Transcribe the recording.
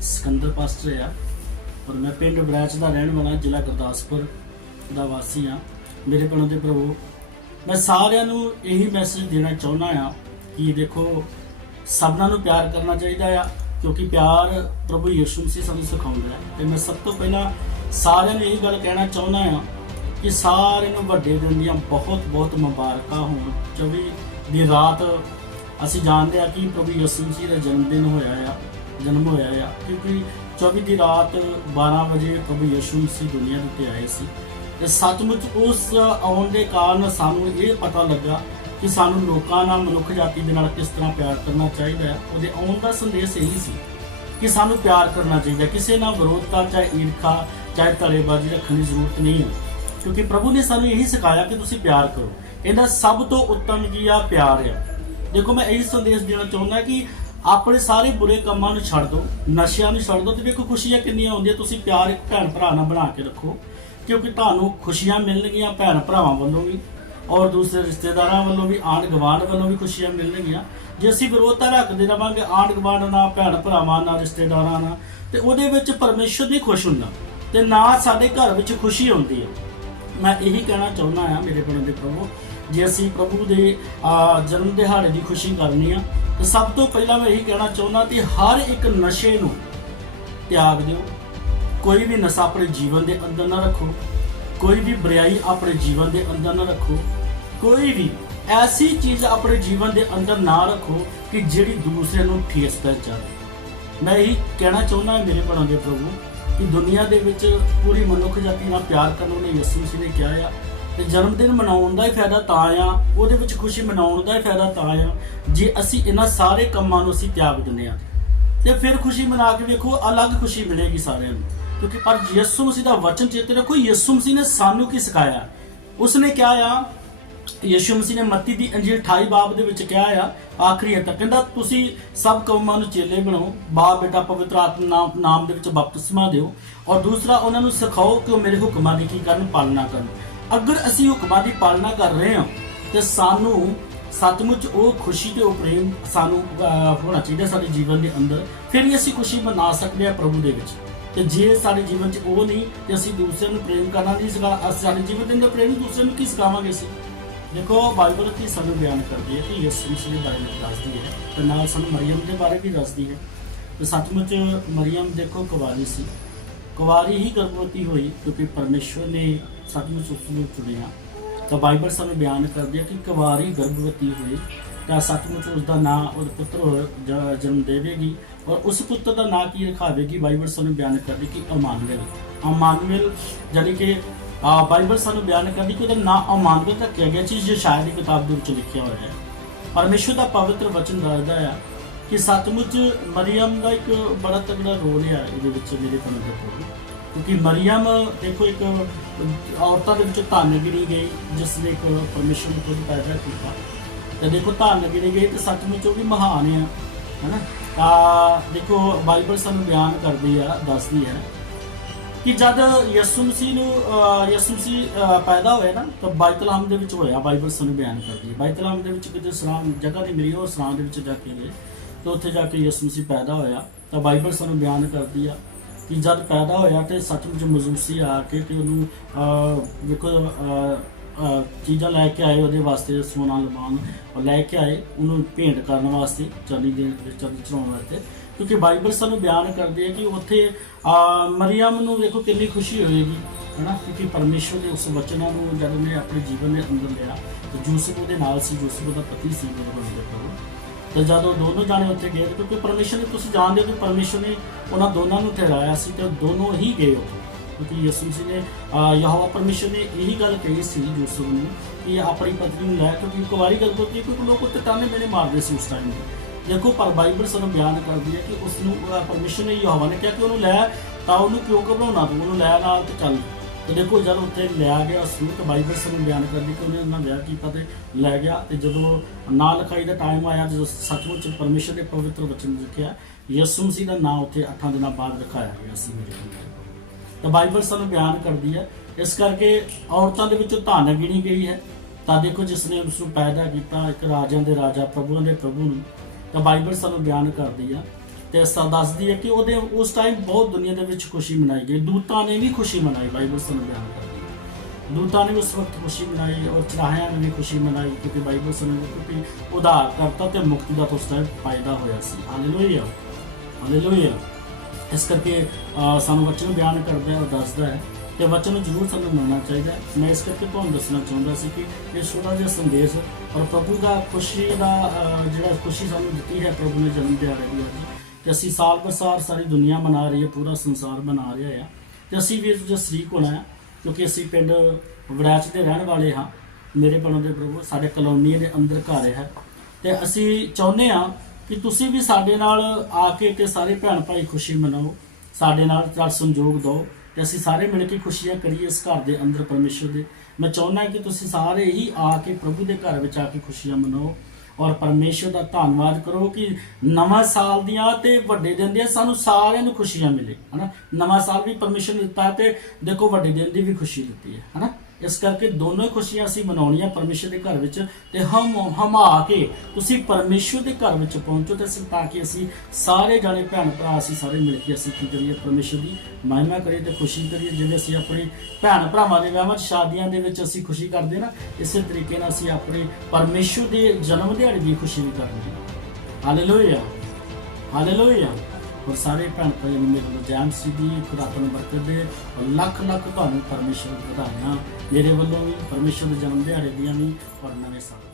Sikandar pastor ਆ ਔਰ ਮੈਂ ਪਿੰਡ ਬਰੈਚ ਦਾ ਰਹਿਣ ਵਾਲਾ, ਜ਼ਿਲ੍ਹਾ ਗੁਰਦਾਸਪੁਰ ਦਾ ਵਾਸੀ ਆ ਮੇਰੇ ਪਿੰਡ ਦੇ ਪ੍ਰਭੂ, ਮੈਂ ਸਾਰਿਆਂ ਨੂੰ ਇਹੀ ਮੈਸੇਜ ਦੇਣਾ ਚਾਹੁੰਦਾ ਆ ਕਿ ਦੇਖੋ, ਸਭਨਾਂ ਨੂੰ ਪਿਆਰ ਕਰਨਾ ਚਾਹੀਦਾ ਆ, ਕਿਉਂਕਿ ਪਿਆਰ ਪ੍ਰਭੂ ਯਿਸੂ ਮਸੀਹ ਸਾਨੂੰ ਸਿਖਾਉਂਦਾ ਹੈ। ਤੇ ਮੈਂ ਸਭ ਤੋਂ ਪਹਿਲਾਂ ਸਾਰਿਆਂ ਨੂੰ ਇਹ ਗੱਲ ਕਹਿਣਾ ਚਾਹੁੰਦਾ ਆ ਕਿ ਸਾਰਿਆਂ ਨੂੰ ਵੱਡੇ ਦਿਨ ਦੀਆਂ ਬਹੁਤ ਬਹੁਤ ਮੁਬਾਰਕਾਂ ਹੋਣ। 24 ਦੀ ਰਾਤ ਅਸੀਂ ਜਾਣਦੇ ਆ ਕਿ ਪ੍ਰਭੂ ਯਿਸੂ ਮਸੀਹ ਦਾ ਜਨਮ ਦਿਨ ਹੋਇਆ ਆ। ਜਨਮ ਹੋਇਆ ਆ। ਕਿਉਂਕਿ 24 ਦੀ ਰਾਤ 12 ਵਜੇ ਪ੍ਰਭੂ ਯਿਸੂ ਮਸੀਹ ਦੁਨੀਆ ਦੇ ਉੱਤੇ ਆਏ ਸੀ। ਤੇ ਸੱਚਮੁੱਚ ਉਸ ਆਉਣ ਦੇ ਕਾਰਨ ਸਾਨੂੰ ਇਹ ਪਤਾ ਲੱਗਾ ਕਿ ਸਾਨੂੰ ਲੋਕਾਂ ਨਾਲ, ਮਨੁੱਖ ਜਾਤੀ ਦੇ ਨਾਲ ਕਿਸ ਤਰ੍ਹਾਂ ਪਿਆਰ ਕਰਨਾ ਚਾਹੀਦਾ ਹੈ। ਉਹਦੇ ਆਉਣ ਦਾ ਸੰਦੇਸ਼ ਇਹੀ ਸੀ ਕਿ ਸਾਨੂੰ ਪਿਆਰ ਕਰਨਾ ਚਾਹੀਦਾ ਕਿਸੇ ਨਾਲ ਵਿਰੋਧਤਾ ਚਾਹੇ ਈਰਖਾ, ਚਾਹੇ ਧੜੇਬਾਜ਼ੀ ਰੱਖਣ ਦੀ ਜ਼ਰੂਰਤ ਨਹੀਂ ਹੈ। ਕਿਉਂਕਿ ਪ੍ਰਭੂ ਨੇ ਸਾਨੂੰ ਇਹੀ ਸਿਖਾਇਆ ਕਿ ਤੁਸੀਂ ਪਿਆਰ ਕਰੋ। ਇਹਦਾ ਸਭ ਤੋਂ ਉੱਤਮ ਕੀ ਆ? ਪਿਆਰ ਆ। ਦੇਖੋ, ਮੈਂ ਇਹੀ ਸੰਦੇਸ਼ ਦੇਣਾ ਚਾਹੁੰਦਾ ਕਿ ਆਪਣੇ ਸਾਰੇ ਬੁਰੇ ਕੰਮਾਂ ਨੂੰ ਛੱਡ ਦਿਓ ਨਸ਼ਿਆਂ ਨੂੰ ਛੱਡ ਦਿਓ ਤੇ ਵੇਖੋ ਖੁਸ਼ੀਆਂ ਕਿੰਨੀਆਂ ਹੁੰਦੀਆਂ, ਤੁਸੀਂ ਪਿਆਰ ਇੱਕ ਭੈਣ ਭਰਾ ਨਾਲ ਬਣਾ ਕੇ ਰੱਖੋ, ਕਿਉਂਕਿ ਤੁਹਾਨੂੰ ਖੁਸ਼ੀਆਂ ਮਿਲਣਗੀਆਂ ਭੈਣ ਭਰਾਵਾਂ ਵੱਲੋਂ ਵੀ ਔਰ ਦੂਸਰੇ ਰਿਸ਼ਤੇਦਾਰਾਂ ਵੱਲੋਂ ਵੀ, ਆਂਢ ਗੁਆਂਢ ਵੱਲੋਂ ਵੀ ਖੁਸ਼ੀਆਂ ਮਿਲਣਗੀਆਂ। ਜੇ ਅਸੀਂ ਵਿਰੋਧਤਾ ਰੱਖਦੇ ਰਵਾਂਗੇ ਆਂਢ ਗੁਆਂਢ ਨਾਲ, ਭੈਣ ਭਰਾਵਾਂ ਨਾਲ, ਰਿਸ਼ਤੇਦਾਰਾਂ ਨਾਲ, ਤੇ ਉਹਦੇ ਵਿੱਚ ਪਰਮੇਸ਼ਰ ਨਹੀਂ ਖੁਸ਼ ਹੁੰਦਾ, ਤੇ ਨਾ ਸਾਡੇ ਘਰ ਵਿੱਚ ਖੁਸ਼ੀ ਹੁੰਦੀ ਹੈ। ਮੈਂ ਇਹੀ ਕਹਿਣਾ ਚਾਹੁੰਦਾ ਆ ਮੇਰੇ ਪਿੰਡ ਦੇ ਪ੍ਰਭੂ ਜੇ ਅਸੀਂ ਪ੍ਰਭੂ ਦੇ ਜਨਮ ਦਿਹਾੜੇ ਦੀ ਖੁਸ਼ੀ ਕਰਨੀ ਆ, ਤੇ ਸਭ ਤੋਂ ਪਹਿਲਾਂ ਮੈਂ ਇਹੀ ਕਹਿਣਾ ਚਾਹੁੰਦਾ ਕਿ ਹਰ ਇੱਕ ਨਸ਼ੇ ਨੂੰ ਤਿਆਗ ਦਿਓ। ਕੋਈ ਵੀ ਨਸ਼ਾ ਆਪਣੇ ਜੀਵਨ ਦੇ ਅੰਦਰ ਨਾ ਰੱਖੋ। ਕੋਈ ਵੀ ਬੁਰਾਈ ਆਪਣੇ ਜੀਵਨ ਦੇ ਅੰਦਰ ਨਾ ਰੱਖੋ। ਕੋਈ ਵੀ ਐਸੀ ਚੀਜ਼ ਆਪਣੇ ਜੀਵਨ ਦੇ ਅੰਦਰ ਨਾ ਰੱਖੋ ਕਿ ਜਿਹੜੀ ਦੂਸਰੇ ਨੂੰ ਠੇਸ ਪਹੁੰਚਾਵੇ। ਮੈਂ ਇਹ ਕਹਿਣਾ ਚਾਹੁੰਦਾ ਮੇਰੇ ਭਰਾ ਦੇ ਪ੍ਰਭੂ, ਕਿ ਦੁਨੀਆ ਦੇ ਵਿੱਚ ਪੂਰੀ ਮਨੁੱਖ ਜਾਤੀ ਨਾਲ ਪਿਆਰ ਕਰਨ ਨੂੰ ਯਿਸੂ ਮਸੀਹ ਨੇ ਕਿਹਾ ਆ ਤੇ ਜਨਮ ਦਿਨ ਮਨਾਉਣ ਦਾ ਹੀ ਫਾਇਦਾ ਤਾਂ ਆ, ਉਹਦੇ ਵਿੱਚ ਖੁਸ਼ੀ ਮਨਾਉਣ ਦਾ ਹੀ ਫਾਇਦਾ ਤਾਂ ਆ। ਜੇ ਅਸੀਂ ਇਹਨਾਂ ਸਾਰੇ ਕੰਮਾਂ ਨੂੰ ਅਸੀਂ ਤਿਆਗ ਦਿੰਦੇ ਆ ਤੇ ਫਿਰ ਖੁਸ਼ੀ ਮਨਾ ਕੇ ਵੇਖੋ, ਅਲੱਗ ਖੁਸ਼ੀ ਮਿਲੇਗੀ ਸਾਰਿਆਂ ਨੂੰ। ਕਿਉਂਕਿ ਪਰ ਯਿਸੂ ਮਸੀਹ ਦਾ ਵਚਨ ਚੇਤੇ ਰੱਖੋ, ਯਿਸੂ ਮਸੀਹ ਨੇ ਸਾਨੂੰ ਕੀ ਸਿਖਾਇਆ? ਉਸਨੇ ਕਿਹਾ ਆ, ਯਿਸੂ ਮਸੀਹ ਨੇ ਮੱਤੀ ਦੀ ਅੰਜੀਲ 28 ਬਾਬ ਦੇ ਵਿੱਚ ਕਿਹਾ ਆ, ਆਖਰੀ ਹੈ ਤਾਂ ਕਹਿੰਦਾ, ਤੁਸੀਂ ਸਭ ਕੌਮਾਂ ਨੂੰ ਚੇਲੇ ਬਣਾਓ ਬਾਪ, ਬੇਟਾ, ਪਵਿੱਤਰ ਆਤਮਾ ਨਾਮ ਨਾਮ ਦੇ ਵਿੱਚ ਬਪਤਿਸਮਾ ਦਿਓ। ਔਰ ਦੂਸਰਾ, ਉਹਨਾਂ ਨੂੰ ਸਿਖਾਓ ਕਿ ਉਹ ਮੇਰੇ ਹੁਕਮਾਂ ਦੀ ਕੀ ਕਰਨ, ਪਾਲਣਾ ਕਰਨ। ਅਗਰ ਅਸੀਂ ਹੁਕਮਾਂ ਦੀ ਪਾਲਣਾ ਕਰ ਰਹੇ ਹਾਂ, ਤੇ ਸਾਨੂੰ ਸੱਚਮੁੱਚ ਉਹ ਖੁਸ਼ੀ ਤੇ ਉਹ ਪ੍ਰੇਮ ਸਾਨੂੰ ਹੋਣਾ ਚਾਹੀਦਾ ਸਾਡੇ ਜੀਵਨ ਦੇ ਅੰਦਰ। ਫਿਰ ਹੀ ਅਸੀਂ ਖੁਸ਼ੀ ਮਨਾ ਸਕਦੇ ਹਾਂ ਪ੍ਰਭੂ ਦੇ ਵਿੱਚ। ਤੇ ਜੇ ਸਾਡੇ ਜੀਵਨ 'ਚ ਉਹ ਨਹੀਂ, ਤੇ ਅਸੀਂ ਦੂਸਰਿਆਂ ਨੂੰ ਪ੍ਰੇਮ ਕਰਨਾ ਨਹੀਂ ਸਿਖਾ ਅਸੀਂ ਸਾਡੇ ਜੀਵਨ ਦੇ ਅੰਦਰ ਪ੍ਰੇਮ ਦੂਸਰਿਆਂ ਨੂੰ ਕੀ ਸਿਖਾਵਾਂਗੇ ਅਸੀਂ? ਦੇਖੋ, ਬਾਈਬਲ ਕੀ ਸਾਨੂੰ ਬਿਆਨ ਕਰਦੀ ਹੈ ਕਿ ਯਿਸੂ ਮਸੀਹ ਦੇ ਬਾਰੇ ਵਿੱਚ ਦੱਸਦੀ ਹੈ ਤੇ ਨਾਲ ਸਾਨੂੰ ਮਰੀਮ ਦੇ ਬਾਰੇ ਵੀ ਦੱਸਦੀ ਹੈ। ਤੇ ਸੱਚਮੁੱਚ ਮਰੀਮ ਦੇਖੋ ਕੁਵਾਰੀ ਸੀ। ਕੁਵਾਰੀ ਹੀ ਗਰਭਵਤੀ ਹੋਈ ਕਿਉਂਕਿ ਪਰਮੇਸ਼ਵਰ ਨੇ ਸੱਚਮੁੱਚ ਉਸ ਨੂੰ ਚੁਣਿਆ। ਤਾਂ ਬਾਈਬਲ ਸਾਨੂੰ ਬਿਆਨ ਕਰਦੀ ਹੈ ਕਿ ਕੁਵਾਰੀ ਗਰਭਵਤੀ ਹੋਈ ਤਾਂ ਸੱਚਮੁੱਚ ਉਸ ਦਾ ਨਾਂ, ਉਹਦੇ ਪੁੱਤਰ ਜ- ਜਨਮ ਦੇਵੇਗੀ ਔਰ ਉਸ ਪੁੱਤਰ ਦਾ ਨਾਂ ਕੀ ਰਖਾਵੇਗੀ? ਬਾਈਬਲ ਸਾਨੂੰ ਬਿਆਨ ਕਰਦੀ ਕਿ ਅਮਾਨੁਅਲ ਅਮਾਨੁਅਲ ਜਾਨੀ ਕਿ ਬਾਈਬਲ ਸਾਨੂੰ ਬਿਆਨ ਕਰਦੀ ਕਿ ਉਹਦਾ ਨਾਂ ਅਮਾਨੁਅਲ ਰੱਖਿਆ ਗਿਆ ਚੀਜ਼ ਜੋ ਸ਼ਾਇਦ ਦੀ ਕਿਤਾਬ ਦੇ ਵਿੱਚ ਲਿਖਿਆ ਹੋਇਆ ਹੈ। ਪਰਮੇਸ਼ਵਰ ਦਾ ਪਵਿੱਤਰ ਵਚਨ ਦੱਸਦਾ ਹੈ ਕਿ ਸੱਚਮੁੱਚ ਮਰੀਮ ਦਾ ਇੱਕ ਬੜਾ ਤਗੜਾ ਰੋਲ ਹੈ, ਇਹਦੇ ਵਿੱਚ ਮੇਰੇ ਕੋਲ। ਦੇਖੋ ਕਿਉਂਕਿ ਮਰੀਮ ਦੇਖੋ ਇੱਕ ਔਰਤਾਂ ਦੇ ਵਿੱਚ ਧੰਨ ਗਿਣੀ ਗਈ ਜਿਸ ਨੇ ਇੱਕ ਪਰਮੇਸ਼ਵਰ ਨੂੰ ਖੁਦ ਪੈਦਾ ਕੀਤਾ। ਤੇ ਦੇਖੋ ਧੰਨ ਗਿਣੀ ਗਈ ਤੇ ਸੱਚਮੁੱਚ ਉਹ ਵੀ ਮਹਾਨ ਆ ਹੈਨਾ? ਤਾਂ ਦੇਖੋ ਬਾਈਬਲ ਸਾਨੂੰ ਬਿਆਨ ਕਰਦੀ ਆ ਦੱਸਦੀ ਹੈ ਕਿ ਜਦ ਯਿਸੂ ਮਸੀਹ ਨੂੰ ਅਹ, ਯਿਸੂ ਮਸੀਹ ਪੈਦਾ ਹੋਇਆ ਨਾ ਤਾਂ ਬਾਈਤਲਹਮ ਦੇ ਵਿੱਚ ਹੋਇਆ ਬਾਈਬਲ ਸਾਨੂੰ ਬਿਆਨ ਕਰਦੀ ਹੈ ਬਾਈਤਲਹਮ ਦੇ ਵਿੱਚ ਕਿਤੇ ਸਰਾਂ ਜਗ੍ਹਾ ਨਹੀਂ ਮਿਲੀ ਉਹ ਸਰਾਂ ਦੇ ਵਿੱਚ ਜਾ ਕੇ ਗਏ। ਤਾਂ ਉੱਥੇ ਜਾ ਕੇ ਯਿਸੂ ਮਸੀਹ ਪੈਦਾ ਹੋਇਆ ਤਾਂ ਬਾਈਬਲ ਸਾਨੂੰ ਬਿਆਨ ਕਰਦੀ ਆ ਕਿ ਜਦ ਪੈਦਾ ਹੋਇਆ ਤੇ ਸੱਚਮੁੱਚ ਮਜੂਸੀ ਆ ਕੇ ਤੇ ਉਹਨੂੰ ਅਹ, ਵੇਖੋ ਚੀਜ਼ਾਂ ਲੈ ਕੇ ਆਏ ਉਹਦੇ ਵਾਸਤੇ ਸੋਨਾ ਲਮਾਨ ਉਹ ਲੈ ਕੇ ਆਏ ਉਹਨੂੰ ਭੇਂਟ ਕਰਨ ਵਾਸਤੇ ਚਾਲੀ ਦੇ ਵਿੱਚ ਚਾਲੀ ਚੜਾਉਣ ਵਾਸਤੇ। ਕਿਉਂਕਿ ਬਾਈਬਲ ਸਾਨੂੰ ਬਿਆਨ ਕਰਦੀ ਹੈ ਕਿ ਉੱਥੇ ਅਹ, ਮਰੀਮ ਨੂੰ ਦੇਖੋ ਕਿੰਨੀ ਖੁਸ਼ੀ ਹੋਏਗੀ ਹੈਨਾ? ਕਿਉਂਕਿ ਪਰਮੇਸ਼ਵਰ ਦੇ ਉਸ ਵਚਨਾਂ ਨੂੰ ਜਦ ਉਹਨੇ ਆਪਣੇ ਜੀਵਨ ਦੇ ਅੰਦਰ ਲਿਆ ਤੇ ਯੂਸਫ ਉਹਦੇ ਨਾਲ ਸੀ ਯੂਸਫ ਦਾ ਪਤੀ ਸੀ ਮੇਰੇ ਕੋਲ। ਤੇ ਜਦ ਉਹ ਦੋਨੋਂ ਜਾਣੇ ਉੱਥੇ ਗਏ ਕਿਉਂਕਿ ਪਰਮੇਸ਼ਰ ਨੇ ਤੁਸੀਂ ਜਾਣਦੇ ਹੋ ਕਿ ਪਰਮੇਸ਼ਰ ਨੇ ਉਹਨਾਂ ਦੋਨਾਂ ਨੂੰ ਠਹਿਰਾਇਆ ਸੀ ਤੇ ਦੋਨੋਂ ਹੀ ਗਏ ਉੱਥੇ। ਕਿਉਂਕਿ ਯਿਸੂ ਜੀ ਨੇ ਅਹ, ਯਹੋਵਾ ਪਰਮੇਸ਼ਰ ਨੇ ਇਹੀ ਗੱਲ ਕਹੀ ਸੀ ਯੂਸਫ ਨੂੰ ਕਿ ਆਪਣੀ ਪਤਨੀ ਨੂੰ ਲੈ ਕਿਉਂਕਿ ਕੁਵਾਰੀ ਕੀਤੀ ਕਿਉਂਕਿ ਲੋਕ ਉੱਤੇ ਤਾਨੇ ਮੇਰੇ ਮਾਰਦੇ ਸੀ ਉਸ ਟਾਈਮ 'ਤੇ। ਦੇਖੋ ਪਰ ਬਾਈਬਲ ਸਾਨੂੰ ਬਿਆਨ ਕਰਦੀ ਹੈ ਕਿ ਉਸ ਨੂੰ ਅਹ, ਪਰਮੇਸ਼ਰ ਨੇ ਯਹੋਵਾ ਨੇ ਕਿਹਾ ਕਿ ਉਹਨੂੰ ਲੈ ਤਾਂ ਉਹਨੂੰ ਕਿਉਂ ਘਬਰਾਉਣਾ ਤੂੰ ਉਹਨੂੰ ਲੈ ਨਾਲ ਤੇ ਚੱਲ। ਦੇਖੋ ਜਦ ਉੱਥੇ ਲਿਆ ਗਿਆ ਉਸ ਨੂੰ ਤਾਂ ਬਾਈਬਲ ਸਾਨੂੰ ਬਿਆਨ ਕਰਦੀ ਕਿ ਉਹਨੇ ਉਹਨਾਂ ਵਿਆਹ ਕੀਤਾ ਤੇ ਲੈ ਗਿਆ ਤੇ ਜਦੋਂ ਨਾਂ ਲਿਖਾਈ ਦਾ ਟਾਈਮ ਆਇਆ ਜਦੋਂ ਸੱਚਮੁੱਚ ਪਰਮੇਸ਼ਰ ਦੇ ਪਵਿੱਤਰ ਵਚਨ ਲਿਖਿਆ, ਯਿਸੂ ਮਸੀਹ ਦਾ ਨਾਂ ਉੱਥੇ 8 ਦਿਨਾਂ ਬਾਅਦ ਲਿਖਾਇਆ ਗਿਆ ਸੀ। ਮੇਰੇ ਤਾਂ ਬਾਈਬਲ ਸਾਨੂੰ ਬਿਆਨ ਕਰਦੀ ਹੈ, ਇਸ ਕਰਕੇ ਔਰਤਾਂ ਦੇ ਵਿੱਚੋਂ ਧੰਨ ਗਿਣੀ ਗਈ ਹੈ। ਤਾਂ ਦੇਖੋ ਜਿਸ ਨੇ ਉਸ ਨੂੰ ਪੈਦਾ ਕੀਤਾ, ਇੱਕ ਰਾਜਿਆਂ ਦੇ ਰਾਜਾ, ਪ੍ਰਭੂਆਂ ਦੇ ਪ੍ਰਭੂ ਨੂੰ, ਤਾਂ ਬਾਈਬਲ ਸਾਨੂੰ ਬਿਆਨ ਕਰਦੀ ਆ ਤੇ ਅਸਾਂ ਦੱਸਦੀ ਹੈ ਕਿ ਉਹਦੇ ਉਸ ਟਾਈਮ ਬਹੁਤ ਦੁਨੀਆ ਦੇ ਵਿੱਚ ਖੁਸ਼ੀ ਮਨਾਈ ਗਈ। ਦੂਤਾਂ ਨੇ ਵੀ ਖੁਸ਼ੀ ਮਨਾਈ ਬਾਈਬਲ ਸਾਨੂੰ ਬਿਆਨ ਕਰਦੀ ਹੈ। ਦੂਤਾਂ ਨੇ ਵੀ ਉਸ ਵਕਤ ਖੁਸ਼ੀ ਮਨਾਈ ਔਰ ਚਰਾਹਿਆਂ ਨੇ ਵੀ ਖੁਸ਼ੀ ਮਨਾਈ ਕਿਉਂਕਿ ਬਾਈਬਲ ਸਾਨੂੰ ਕਿਉਂਕਿ ਉਧਾਰ ਕਰਤਾ ਤੇ ਮੁਕਤੀ ਦਾ ਉਸ ਟਾਈਮ ਫਾਇਦਾ ਹੋਇਆ ਸੀ। ਹਾਲੇਲੂਇਆ ਹਾਲੇਲੂਇਆ ਇਸ ਕਰਕੇ ਅਹ, ਸਾਨੂੰ ਵਚਨ ਬਿਆਨ ਕਰਦਾ ਹੈ ਔਰ ਦੱਸਦਾ ਹੈ ਤੇ ਵਚਨ ਨੂੰ ਜ਼ਰੂਰ ਸਾਨੂੰ ਮੰਨਣਾ ਚਾਹੀਦਾ ਮੈਂ ਇਸ ਕਰਕੇ ਤੁਹਾਨੂੰ ਦੱਸਣਾ ਚਾਹੁੰਦਾ ਸੀ ਕਿ ਇਹ ਛੋਟਾ ਜਿਹਾ ਸੰਦੇਸ਼ ਔਰ ਪ੍ਰਭੂ ਦਾ ਖੁਸ਼ੀ ਦਾ ਜਿਹੜਾ ਖੁਸ਼ੀ ਸਾਨੂੰ ਦਿੱਤੀ ਹੈ ਪ੍ਰਭੂ ਨੇ ਜਨਮ ਦਿਹਾੜੇ ਦੀ ਅੱਜ। ਤੇ ਅਸੀਂ ਸਾਲ ਬਰ ਸਾਲ ਸਾਰੀ ਦੁਨੀਆ ਮਨਾ ਰਹੀ ਹੈ, ਪੂਰਾ ਸੰਸਾਰ ਮਨਾ ਰਿਹਾ ਹੈ ਤੇ ਅਸੀਂ ਵੀ ਇਸ ਵਿੱਚ ਸ਼ਰੀਕ ਹੋਣਾ ਹੈ, ਕਿਉਂਕਿ ਅਸੀਂ ਪਿੰਡ ਵੜੈਚ ਦੇ ਰਹਿਣ ਵਾਲੇ ਹਾਂ। ਮੇਰੇ ਪਿੰਡ ਦੇ ਪ੍ਰਭੂ, ਸਾਡੇ ਕਲੋਨੀ ਦੇ ਅੰਦਰ ਘਰ ਹੈ। ਤੇ ਅਸੀਂ ਚਾਹੁੰਦੇ ਹਾਂ ਕਿ ਤੁਸੀਂ ਵੀ ਸਾਡੇ ਨਾਲ ਆ ਕੇ ਤੇ ਸਾਰੇ ਭੈਣ ਭਾਈ ਖੁਸ਼ੀ ਮਨਾਓ, ਸਾਡੇ ਨਾਲ ਚੱਲ ਸੰਯੋਗ ਦਿਓ ਤੇ ਅਸੀਂ ਸਾਰੇ ਮਿਲ ਕੇ ਖੁਸ਼ੀਆਂ ਕਰੀਏ ਇਸ ਘਰ ਦੇ ਅੰਦਰ ਪਰਮੇਸ਼ਰ ਦੇ। ਮੈਂ ਚਾਹੁੰਦਾ ਕਿ ਤੁਸੀਂ ਸਾਰੇ ਹੀ ਆ ਕੇ ਪ੍ਰਭੂ ਦੇ ਘਰ ਵਿੱਚ ਆ ਕੇ ਖੁਸ਼ੀਆਂ ਮਨਾਓ। ਔਰ ਪਰਮੇਸ਼ਰ ਦਾ ਧੰਨਵਾਦ ਕਰੋ ਕਿ ਨਵਾਂ ਸਾਲ ਦੀਆਂ ਤੇ ਵੱਡੇ ਦਿਨ ਦੀਆਂ ਸਾਨੂੰ ਸਾਰਿਆਂ ਨੂੰ ਖੁਸ਼ੀਆਂ ਮਿਲੇ, ਹਨਾ? ਨਵਾਂ ਸਾਲ ਵੀ ਪਰਮੇਸ਼ਰ ਨੇ ਦਿੱਤਾ ਹੈ ਤੇ ਦੇਖੋ ਵੱਡੇ ਦਿਨ ਦੀ ਵੀ ਖੁਸ਼ੀ ਦਿੱਤੀ ਹੈ, ਹਨਾ? ਇਸ ਕਰਕੇ ਦੋਨੋਂ ਹੀ ਖੁਸ਼ੀਆਂ ਅਸੀਂ ਮਨਾਉਣੀਆਂ ਪਰਮੇਸ਼ਰ ਦੇ ਘਰ ਵਿੱਚ ਤੇ ਹਮ ਹਮਾ ਕੇ ਤੁਸੀਂ ਪਰਮੇਸ਼ਰ ਦੇ ਘਰ ਵਿੱਚ ਪਹੁੰਚੋ ਤੇ ਅਸੀਂ ਤਾਂ ਕਿ ਅਸੀਂ ਸਾਰੇ ਜਾਣੇ ਭੈਣ ਭਰਾ ਅਸੀਂ ਸਾਰੇ ਮਿਲ ਕੇ ਅਸੀਂ ਕੀ ਕਰੀਏ ਪਰਮੇਸ਼ਰ ਦੀ ਮਹਿਮਾ ਕਰੀਏ ਤੇ ਖੁਸ਼ੀ ਕਰੀਏ, ਜਿਵੇਂ ਅਸੀਂ ਆਪਣੇ ਭੈਣ ਭਰਾਵਾਂ ਦੇ ਵਿਆਹਾਂ ਸ਼ਾਦੀਆਂ ਦੇ ਵਿੱਚ ਅਸੀਂ ਖੁਸ਼ੀ ਕਰਦੇ ਨਾ, ਇਸੇ ਤਰੀਕੇ ਨਾਲ ਅਸੀਂ ਆਪਣੇ ਪਰਮੇਸ਼ਰ ਦੇ ਜਨਮ ਦਿਹਾੜੇ ਦੀ ਖੁਸ਼ੀ ਵੀ ਕਰਨੀ ਹੈ। ਹਾਲੇਲੂਇਆ ਹਾਲੇਲੂਇਆ ਔਰ ਸਾਰੇ ਭੈਣ ਭਾਈ ਨੂੰ ਮੇਰੇ ਵੱਲੋਂ ਜੈਮ ਸਿੱਧੀ ਖੁਦਾਤਨ ਬਰਕਤ ਦੇ ਔਰ ਲੱਖ ਲੱਖ ਤੁਹਾਨੂੰ ਪਰਮੇਸ਼ਰ ਵਧਾਈਆਂ। ਮੇਰੇ ਵੱਲੋਂ ਵੀ ਪਰਮੇਸ਼ਰ ਦੇ ਜਨਮ ਦਿਹਾੜੇ ਦੀਆਂ ਵੀ ਔਰ ਨਵੇਂ ਸਾਲ